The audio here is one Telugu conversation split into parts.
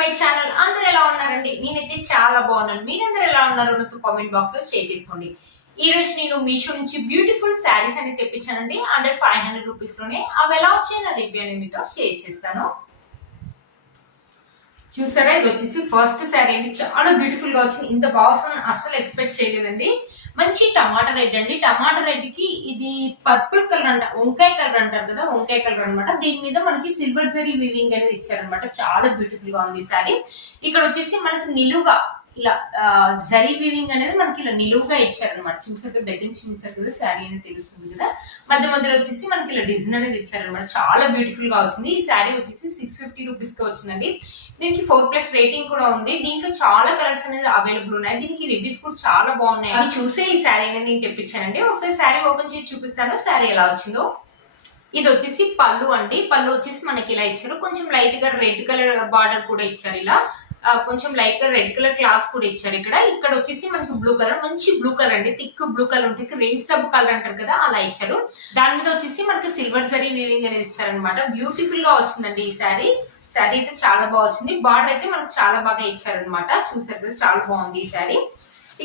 My channel. అందరు ఎలా ఉన్నారండి? నేనైతే చాలా బాగున్నాను. మీరందరూ ఎలా ఉన్నారు నాతో కామెంట్ బాక్స్లో షేర్ చేసుకోండి. ఈ రోజు నేను మీషో నుంచి బ్యూటిఫుల్ శారీస్ అని తెప్పించానండి. అండర్ ఫైవ్ హండ్రెడ్ రూపీస్లోనే. అవి ఎలా వచ్చాయి నా రివ్యూ అనేది మీతో షేర్ చేస్తాను. చూసారా? ఇది వచ్చేసి ఫస్ట్ శారీ అండి. చాలా బ్యూటిఫుల్గా వచ్చింది. ఇంత బాగుంది అస్సలు ఎక్స్పెక్ట్ చేయలేదండి. మంచి టమాటా రెడ్ అండి. టమాటా రెడ్కి ఇది పర్పుల్ కలర్ అంట వంకాయ కలర్ అంటారు కదా వంకాయ కలర్ అన్నమాట. దీని మీద మనకి సిల్వర్ జరీ వివింగ్ అనేది ఇచ్చారనమాట చాలా బ్యూటిఫుల్గా ఉంది ఈ సారీ ఇక్కడ వచ్చేసి మనకి నిలువుగా ఇలా జరీ వివింగ్ అనేది మనకి ఇలా నిలువుగా ఇచ్చారనమాట కదా దగ్గర నుంచి చూసారు కదా శారీ అనేది తెలుస్తుంది కదా. మధ్య మధ్యలో వచ్చేసి మనకి ఇలా డిజైన్ అనేది ఇచ్చారనమాట చాలా బ్యూటిఫుల్గా వచ్చింది. ఈ శారీ వచ్చేసి సిక్స్ ఫిఫ్టీ రూపీస్కి వచ్చిందండి. దీనికి ఫోర్ ప్లస్ రేటింగ్ కూడా ఉంది. దీంట్లో చాలా కలర్స్ అనేది అవైలబుల్ ఉన్నాయి. దీనికి రివ్యూస్ కూడా చాలా బాగున్నాయి. అవి చూసే ఈ శారీ అనేది నేను తెప్పించానండి. ఒకసారి శారీ ఓపెన్ చేసి చూపిస్తాను. శారీ ఎలా వచ్చిందో. ఇది వచ్చేసి పళ్ళు అండి. పళ్ళు వచ్చేసి మనకి ఇలా ఇచ్చారు. కొంచెం లైట్గా రెడ్ కలర్ బార్డర్ కూడా ఇచ్చారు ఇలా. కొంచెం లైట్గా రెడ్ కలర్ క్లాత్ కూడా ఇచ్చారు ఇక్కడ. ఇక్కడ వచ్చేసి మనకి బ్లూ కలర్ మంచి బ్లూ కలర్ అండి. థిక్ బ్లూ కలర్ ఉంటుంది రెయిన్ సబ్ కలర్ అంటారు కదా అలా ఇచ్చారు. దాని మీద వచ్చేసి మనకి సిల్వర్ జరీ వీవింగ్ అనేది ఇచ్చారనమాట బ్యూటిఫుల్గా వచ్చిందండి ఈ శారీ శారీ అయితే చాలా బాగా వచ్చింది. బార్డర్ అయితే మనకు చాలా బాగా ఇచ్చారనమాట చూసారు కదా చాలా బాగుంది ఈ శారీ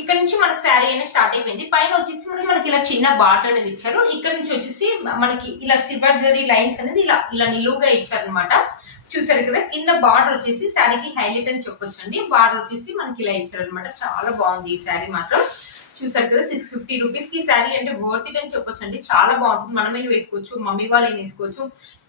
ఇక్కడ నుంచి మనకి శారీ అనేది స్టార్ట్ అయిపోయింది. పైన వచ్చేసి మనకి మనకి ఇలా చిన్న బాట అనేది ఇచ్చారు. ఇక్కడ నుంచి వచ్చేసి మనకి ఇలా సిల్వర్ జరీ లైన్స్ అనేది ఇలా ఇలా నిలువుగా ఇచ్చారనమాట చూసారు కదా కింద బార్డర్ వచ్చేసి శారీకి హైలైట్ అని చెప్పొచ్చు అండి బార్డర్ వచ్చేసి మనకి ఇలా ఇచ్చారనమాట చాలా బాగుంది ఈ శారీ మాత్రం. చూసారు కదా సిక్స్ ఫిఫ్టీ రూపీస్కి శారీ అంటే వర్త్ ఇట్ అని చెప్పొచ్చు అండి చాలా బాగుంటుంది. మనమైనా వేసుకోవచ్చు మమ్మీ వాళ్ళు వేసుకోవచ్చు.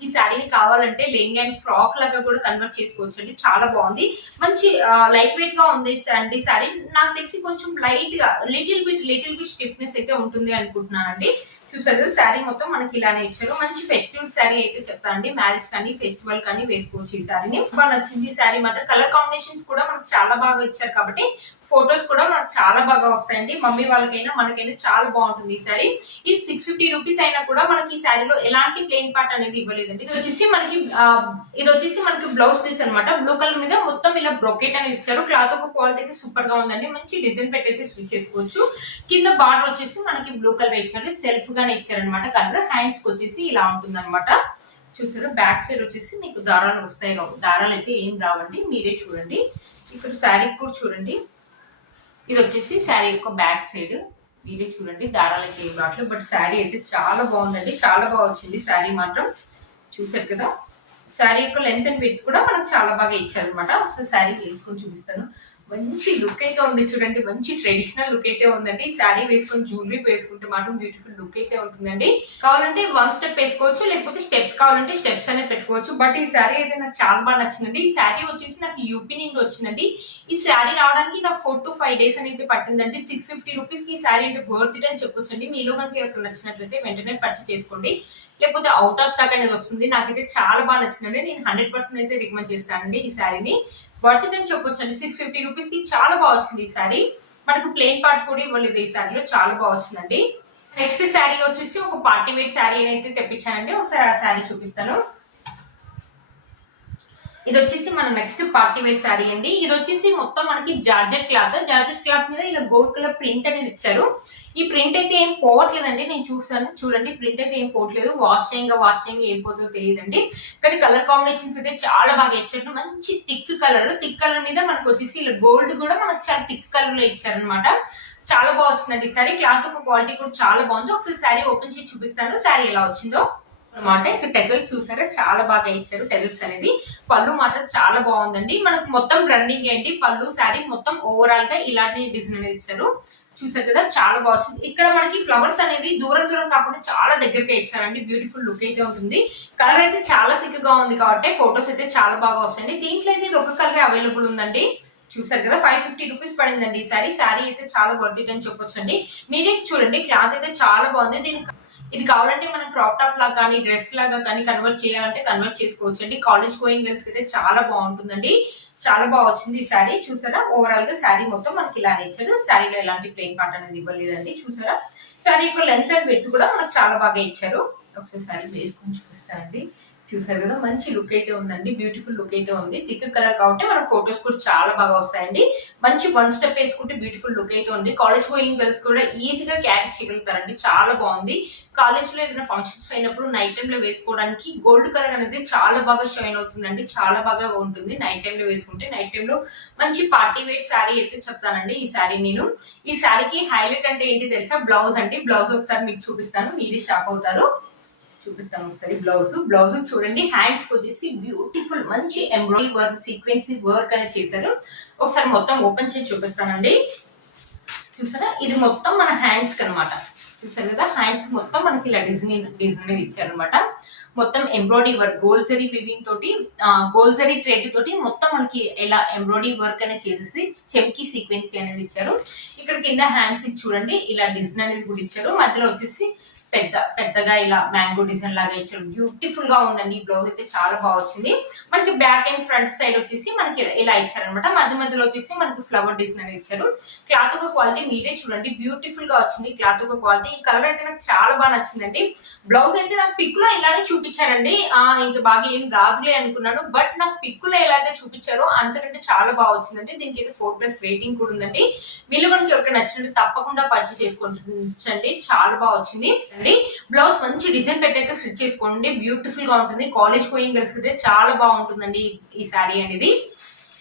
ఈ శారీని కావాలంటే లెంగ్ అండ్ ఫ్రాక్ లాగా కూడా కన్వర్ట్ చేసుకోవచ్చు అండి చాలా బాగుంది. మంచి లైట్ వెయిట్గా ఉంది అండి శారీ. నాకు తెలిసి కొంచెం లైట్గా little bit little bit stiffness అయితే ఉంటుంది అనుకుంటున్నానండి. చూసారు కదా శారీ మొత్తం మనకి ఇలానే ఇచ్చారు. మంచి ఫెస్టివల్ శారీ అయితే చెప్తా అండి. మ్యారేజ్ కానీ ఫెస్టివల్ కానీ వేసుకోవచ్చు ఈ శారీని. బాగా నచ్చింది ఈ శారీ మాట కలర్ కాంబినేషన్స్ కూడా మనకు చాలా బాగా ఇచ్చారు కాబట్టి ఫొటోస్ కూడా మనకు చాలా బాగా వస్తాయండి. మమ్మీ వాళ్ళకైనా మనకైనా చాలా బాగుంటుంది ఈ సారీ ఈ సిక్స్ ఫిఫ్టీ రూపీస్ అయినా కూడా మనకి ఈ శారీలో ఎలాంటి ప్లెయిన్ పార్ట్ అనేది ఇవ్వలేదండి. ఇది వచ్చేసి మనకి ఇది వచ్చేసి మనకి బ్లౌజ్ పీస్ అనమాట బ్లూ కలర్ మీద మొత్తం ఇలా బ్రొకెట్ అనేది ఇచ్చారు. క్లాత్ ఒక క్వాలిటీ అయితే సూపర్గా ఉందండి. మంచి డిజైన్ పెట్టి అయితే స్విచ్ చేసుకోవచ్చు. కింద బార్డర్ వచ్చేసి మనకి బ్లూ కలర్ ఇచ్చారు. సెల్ఫ్ గానే ఇచ్చారనమాట కలర్ హ్యాండ్స్కి వచ్చేసి ఇలా ఉంటుంది అనమాట చూసారు? బ్యాక్ సైడ్ వచ్చేసి మీకు దారాలు వస్తాయి. రావు. దారాలు అయితే ఏం రావండి. మీరే చూడండి. ఇక్కడ శారీ కూడా చూడండి. ఇది వచ్చేసి శారీ యొక్క బ్యాక్ సైడ్. ఇది చూడండి దారాలకి అయితే ఏం బట్ శారీ అయితే చాలా బాగుందండి. చాలా బాగా వచ్చింది శారీ మాత్రం. చూసారు కదా? శారీ యొక్క లెంత్ అండ్ విత్ కూడా మనకు చాలా బాగా ఇచ్చారు అనమాట ఒకసారి శారీ వేసుకొని చూపిస్తాను. మంచి లుక్ అయితే ఉంది చూడండి మంచి ట్రెడిషనల్ లుక్ అయితే ఉందండి. శారీ వేసుకొని జ్యువెలరీ వేసుకుంటే మాత్రం బ్యూటిఫుల్ లుక్ అయితే ఉంటుందండి. కావాలంటే వన్ స్టెప్ వేసుకోవచ్చు లేకపోతే స్టెప్స్ కావాలంటే స్టెప్స్ అనేది పెట్టుకోవచ్చు. బట్ ఈ శారీ అయితే నాకు చాలా బాగా నచ్చిందండి. ఈ శారీ వచ్చేసి నాకు యూపీ నుండి వచ్చిందండి. ఈ శారీ రావడానికి నాకు ఫోర్ టు ఫైవ్ డేస్ అనేది పట్టిందండి. సిక్స్ ఫిఫ్టీ రూపీస్కి ఈ శారీ అంటే వర్త్ ఇట్ అని చెప్పొచ్చండి. మీలో కనుక ఎవరికి నచ్చినట్లయితే వెంటనే పర్చేస్ చేసుకోండి. లేకపోతే అవుట్ ఆఫ్ స్టాక్ అనేది వస్తుంది. నాకైతే చాలా బాగా నచ్చిందండి. నేను హండ్రెడ్ పర్సెంట్ అయితే రికమెండ్ చేస్తానండి ఈ శారీని వర్త్ అని చెప్పొచ్చు అండి సిక్స్ ఫిఫ్టీ రూపీస్కి చాలా బాగా వచ్చింది ఈ శారీ మనకు ప్లెయిన్ పార్ట్ కూడా ఇవ్వలేదు ఈ శారీలో చాలా బాగా వచ్చిందండి. నెక్స్ట్ శారీ వచ్చేసి ఒక పార్టీ వేర్ శారీ అయితే తెప్పించానండి. ఒకసారి ఆ శారీ చూపిస్తాను. ఇది వచ్చేసి మన నెక్స్ట్ పార్టీ వేర్ శారీ అండి. ఇది వచ్చేసి మొత్తం మనకి జార్జెట్ క్లాత్. జార్జెట్ క్లాత్ మీద ఇలా గోల్డ్ కలర్ ప్రింట్ అనేది ఇచ్చారు. ఈ ప్రింట్ అయితే ఏం పోవట్లేదండి. నేను చూసాను చూడండి ప్రింట్ అయితే ఏం పోవట్లేదు. వాష్ చేయంగా వాష్ చేయంగా ఏం పోతుందో తెలియదండి. కానీ కలర్ కాంబినేషన్స్ అయితే చాలా బాగా ఇచ్చారు. మంచి థిక్ కలర్ థిక్ కలర్ మీద మనకు వచ్చేసి ఇలా గోల్డ్ కూడా మనకు చాలా థిక్ కలర్లో ఇచ్చారనమాట చాలా బాగా వచ్చిందండి సారీ క్లాత్ యొక్క క్వాలిటీ కూడా చాలా బాగుంది. ఒకసారి శారీ ఓపెన్ చేసి చూపిస్తాను. శారీ ఎలా వచ్చిందో. అనమాట ఇక్కడ టెగల్స్ చూసారా? చాలా బాగా ఇచ్చారు టెగల్స్ అనేది. పళ్ళు మాత్రం చాలా బాగుందండి. మనకు మొత్తం రన్నింగ్ ఏంటి పళ్ళు శారీ మొత్తం ఓవరాల్గా ఇలాంటి డిజైన్ అనేది ఇచ్చారు. చూసారు కదా? చాలా బాగుంది ఇక్కడ మనకి ఫ్లవర్స్ అనేది దూరం దూరం కాకుండా చాలా దగ్గరగా ఇచ్చారండి. బ్యూటిఫుల్ లుక్ అయితే ఉంటుంది. కలర్ అయితే చాలా థిక్గా ఉంది కాబట్టి ఫొటోస్ అయితే చాలా బాగా వస్తాయండి. దీంట్లో అయితే ఇది ఒక కలర్ అవైలబుల్ ఉందండి. చూసారు కదా? ఫైవ్ ఫిఫ్టీ రూపీస్ పడిందండి ఈ సారీ సారీ అయితే చాలా వర్త్ అని చెప్పొచ్చండి. మీరే చూడండి. క్లాత్ అయితే చాలా బాగుంది. దీనికి ఇది కావాలంటే మనం క్రాప్ టాప్ లాగా కానీ డ్రెస్ లాగా కానీ కన్వర్ట్ చేయాలంటే కన్వర్ట్ చేసుకోవచ్చు అండి. కాలేజ్ గోయింగ్ గర్ల్స్ అయితే చాలా బాగుంటుందండి. చాలా బాగా వచ్చింది ఈ శారీ చూసారా? ఓవరాల్గా శారీ మొత్తం మనకి ఇలానే ఇచ్చారు. శారీలో ఎలాంటి ప్లెయిన్ పార్ట్ అనేది ఇవ్వలేదండి. చూసారా? శారీ యొక్క లెంత్ అండ్ విత్ కూడా మనకు చాలా బాగా ఇచ్చారు. ఒకసారి శారీ వేసుకొని చూపిస్తానండి. చూసారు కదా మంచి లుక్ అయితే ఉందండి బ్యూటిఫుల్ లుక్ అయితే ఉంది. థిక్ కలర్ కాబట్టి మన ఫొటోస్ కూడా చాలా బాగా వస్తాయండి. మంచి వన్ స్టెప్ వేసుకుంటే బ్యూటిఫుల్ లుక్ అయితే ఉంది. కాలేజ్ గోయింగ్ గర్ల్స్ కూడా ఈజీగా క్యారీ చేయగలుగుతారండి. చాలా బాగుంది. కాలేజ్లో ఏదైనా ఫంక్షన్స్ అయినప్పుడు నైట్ టైం లో వేసుకోవడానికి గోల్డ్ కలర్ అనేది చాలా బాగా షైన్ అవుతుందండి. చాలా బాగా ఉంటుంది. నైట్ టైం లో వేసుకుంటే నైట్ టైం లో మంచి పార్టీ వేర్ శారీ అయితే చెప్తానండి ఈ శారీ నేను. ఈ శారీకి హైలైట్ అంటే ఏంటి తెలుసా? బ్లౌజ్ అండి. బ్లౌజ్ ఒకసారి మీకు చూపిస్తాను. మీరే షాక్ అవుతారు. చూపిస్తాను ఒకసారి. బ్లౌజ్ బ్లౌజ్ చూడండి హ్యాండ్స్ వచ్చేసి బ్యూటిఫుల్ మంచి ఎంబ్రాయిడరీ వర్క్ సీక్వెన్సీ వర్క్ అనేది చేశారు. ఒకసారి మొత్తం ఓపెన్ చేసి చూపిస్తానండి. చూసారా? ఇది మొత్తం మన హ్యాండ్స్ అనమాట చూసారు కదా? హ్యాండ్స్ మొత్తం మనకి ఇలా డిజైన్ డిజైన్ అనేది ఇచ్చారనమాట మొత్తం ఎంబ్రాయిడరీ వర్క్ గోల్జరీ వివింగ్ తోటి గోల్జరీ ట్రేడ్ తోటి మొత్తం మనకి ఇలా ఎంబ్రాయిడరీ వర్క్ అనేది చేసేసి చెంకి సీక్వెన్సీ అనేది ఇచ్చారు. ఇక్కడ కింద హ్యాండ్స్ చూడండి ఇలా డిజైన్ అనేది కూడా ఇచ్చారు. మధ్యలో వచ్చేసి పెద్ద పెద్దగా ఇలా మ్యాంగో డిజైన్ లాగా ఇచ్చారు. బ్యూటిఫుల్గా ఉందండి. ఈ బ్లౌజ్ అయితే చాలా బాగా వచ్చింది. మనకి బ్యాక్ అండ్ ఫ్రంట్ సైడ్ వచ్చేసి మనకి ఇలా- ఇచ్చారనమాట మధ్య మధ్యలో వచ్చేసి మనకి ఫ్లవర్ డిజైన్ అనేది ఇచ్చారు. క్లాత్ ఒక క్వాలిటీ మీరే చూడండి. బ్యూటిఫుల్గా వచ్చింది క్లాత్ ఒక క్వాలిటీ ఈ కలర్ అయితే నాకు చాలా బాగా నచ్చిందండి. బ్లౌజ్ అయితే నాకు పిక్లో ఇలానే చూపించారండి. ఆ ఇంత బాగా ఏం రాదులే అనుకున్నాను. బట్ నాకు పిక్లో ఎలా అయితే చూపించారో అంతకంటే చాలా బాగా వచ్చిందండి. దీనికి అయితే ఫోర్ ప్లస్ రేటింగ్ కూడా ఉందండి. వీళ్ళు మనకి ఎవరికి నచ్చినట్టు తప్పకుండా పర్చేస్ చేసుకోండి చాలా బాగా వచ్చింది. అండి బ్లౌజ్ మంచి డిజైన్ పెట్టయితే స్టిచ్ చేసుకోండి. బ్యూటిఫుల్గా ఉంటుంది. కాలేజ్ గోయింగ్ గర్ల్స్ అయితే చాలా బాగుంటుందండి ఈ- శారీ అనేది.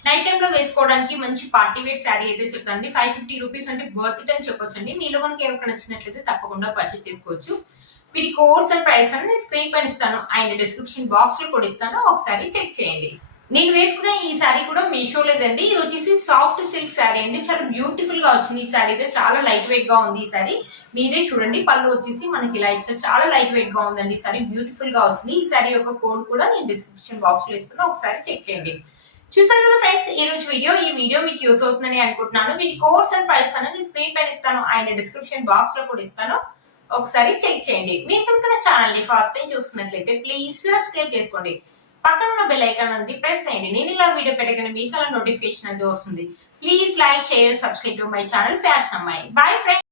నైట్ టైంలో వేసుకోవడానికి మంచి పార్టీ వేర్ శారీ అయితే చెప్పండి. ఫైవ్ ఫిఫ్టీ రూపీస్ అంటే వర్త్ ఇట్ అని చెప్పొచ్చండి. మీలో మనకి ఎవరికి నచ్చినట్లయితే తప్పకుండా పర్చేస్ చేసుకోవచ్చు. వీటి కోర్స్ అండ్ ప్రైస్ అని నేను స్క్రీన్ పైన ఇస్తాను. ఆయన డిస్క్రిప్షన్ బాక్స్లో కూడా ఇస్తాను. ఒకసారి చెక్ చేయండి. నేను వేసుకున్న ఈ శారీ కూడా మీషో లేదండి. ఇది వచ్చేసి సాఫ్ట్ సిల్క్ శారీ అండి. చాలా బ్యూటిఫుల్గా వచ్చింది ఈ శారీ అయితే. చాలా లైట్ వెయిట్గా ఉంది ఈ శారీ. మీరే చూడండి పళ్ళు వచ్చేసి మనకి ఇలా ఇచ్చారు. చాలా లైట్ వెయిట్గా ఉందండి. ఈ సారీ బ్యూటిఫుల్గా వచ్చింది. ఈ సారీ యొక్క కోడ్ కూడా నేను డిస్క్రిప్షన్ బాక్స్లో ఇస్తాను ఒకసారి చెక్ చేయండి. చూసారు కదా ఫ్రెండ్స్ ఈ రోజు వీడియో ఈ వీడియో మీకు యూస్ అవుతుందని అనుకుంటున్నాను. వీటి కోర్స్ అండ్ ప్రైస్ అనేది స్క్రీన్ పైన ఇస్తాను. ఆయన డిస్క్రిప్షన్ బాక్స్లో కూడా ఇస్తాను. ఒకసారి చెక్ చేయండి. మీరు కనుక నా ఛానల్ని ఫస్ట్ టైం చూస్తున్నట్లయితే ప్లీజ్ సబ్స్క్రైబ్ చేసుకోండి. పక్కన ఉన్న బెల్ ఐకాన్ అనేది ప్రెస్ చేయండి. నేను ఇలా వీడియో పెట్టగానే మీకు అలా నోటిఫికేషన్ అనేది వస్తుంది. Please like share subscribe to my channel fashion అమ్మాయి బాయ్ ఫ్రెండ్స్